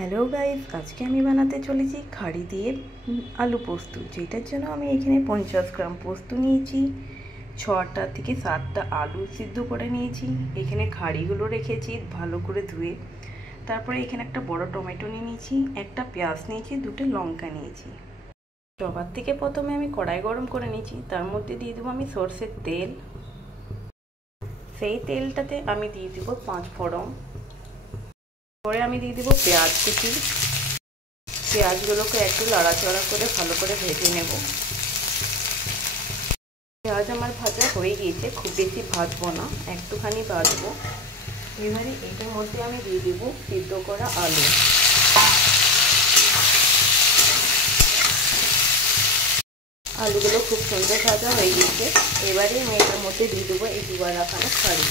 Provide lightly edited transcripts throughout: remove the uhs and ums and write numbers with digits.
Hello guys, আজকে আমি বানাতে চলেছি খাড়ি দিয়ে আলু পোস্ত। যেটার জন্য আমি এখানে 50 গ্রাম পোস্ত নিয়েছি, 6টা থেকে 7টা আলু সিদ্ধ করে নিয়েছি। এখানে খাড়িগুলো রেখেছি ভালো করে ধুয়ে। তারপরে এখানে একটা বড় টমেটো নিয়েছি, একটা পেঁয়াজ নিয়েছি, 2টে লঙ্কা নিয়েছি। সবার থেকে প্রথমে আমি কড়াই গরম করে নিয়েছি, তার মধ্যে দিয়ে দেবো আমি সরষের তেল। সেই তেলটাতে আমি দিয়ে দেবো 5 ফোড়ন। পরে আমি দিয়ে দেবো পেঁয়াজ কুচি। পেঁয়াজগুলোকে একটু লাড়াচাড়া করে ভালো করে ভেজে নেব। পেঁয়াজ আমার ভাজা হয়ে গিয়েছে, খুব বেশি ভাজবো না, একটুখানি ভাজবো। এবারে এটার মধ্যে আমি দিয়ে দেবো সিদ্ধ করা আলু। আলুগুলো খুব সুন্দর ভাজা হয়ে গিয়েছে। এবারে আমি এটার মধ্যে দিয়ে দেবো এই দুবার রাখানো খাড়ি।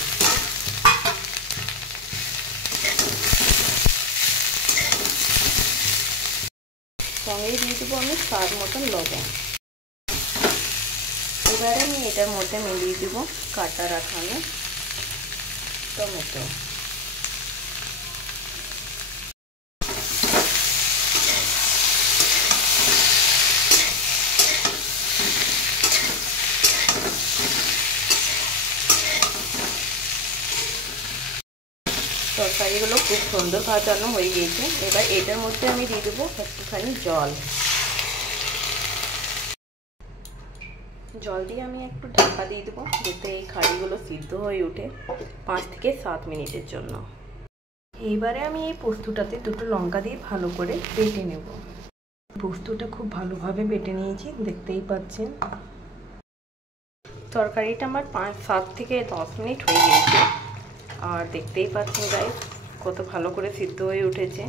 সঙ্গে দিয়ে দেবো আমি স্বাদ মতন লবণ। এবারে আমি এটার মধ্যে মিলিয়ে দেবো কাটা রাখানো টমেটো। তরকারিগুলো খুব সুন্দর ভাজানো হয়ে গিয়েছে। এবার এটার মধ্যে আমি দিয়ে দেবো একটুখানি জল। জল দিয়ে আমি একটু ঢাকা দিয়ে দেবো, যাতে এই খাড়িগুলো সিদ্ধ হয়ে ওঠে 5 থেকে 7 মিনিটের জন্য। এইবারে আমি এই পোস্তটাতে 2টো লঙ্কা দিয়ে ভালো করে বেটে নেব। পোস্তটা খুব ভালোভাবে বেটে নিয়েছি, দেখতেই পাচ্ছেন। তরকারিটা আমার 7 থেকে 10 মিনিট হয়ে গিয়েছে, আর দেখতেই পাচ্ছেন গাইস কত ভালো করে সিদ্ধ হয়ে উঠেছে।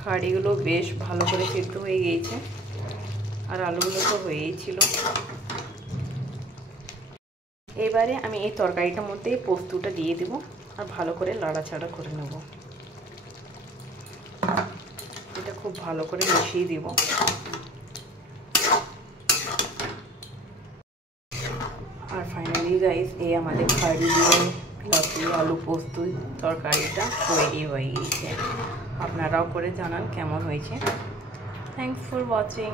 খাড়িগুলো বেশ ভালো করে সিদ্ধ হয়ে গিয়েছে, আর আলুগুলো তো হয়েই ছিল। এবারে আমি এই তরকারিটার মধ্যে পোস্তটা দিয়ে দেব, আর ভালো করে লাড়াচাড়া করে নেব। এটা খুব ভালো করে মিশিয়ে দেব। আর ফাইনালি গাইস এই আমাদের খাড়ি দিয়ে লাউ আলু পোস্ত তরকারিটা তৈরি হয়ে গিয়েছে। আপনারাও করে জানান কেমন হয়েছে। Thanks for watching.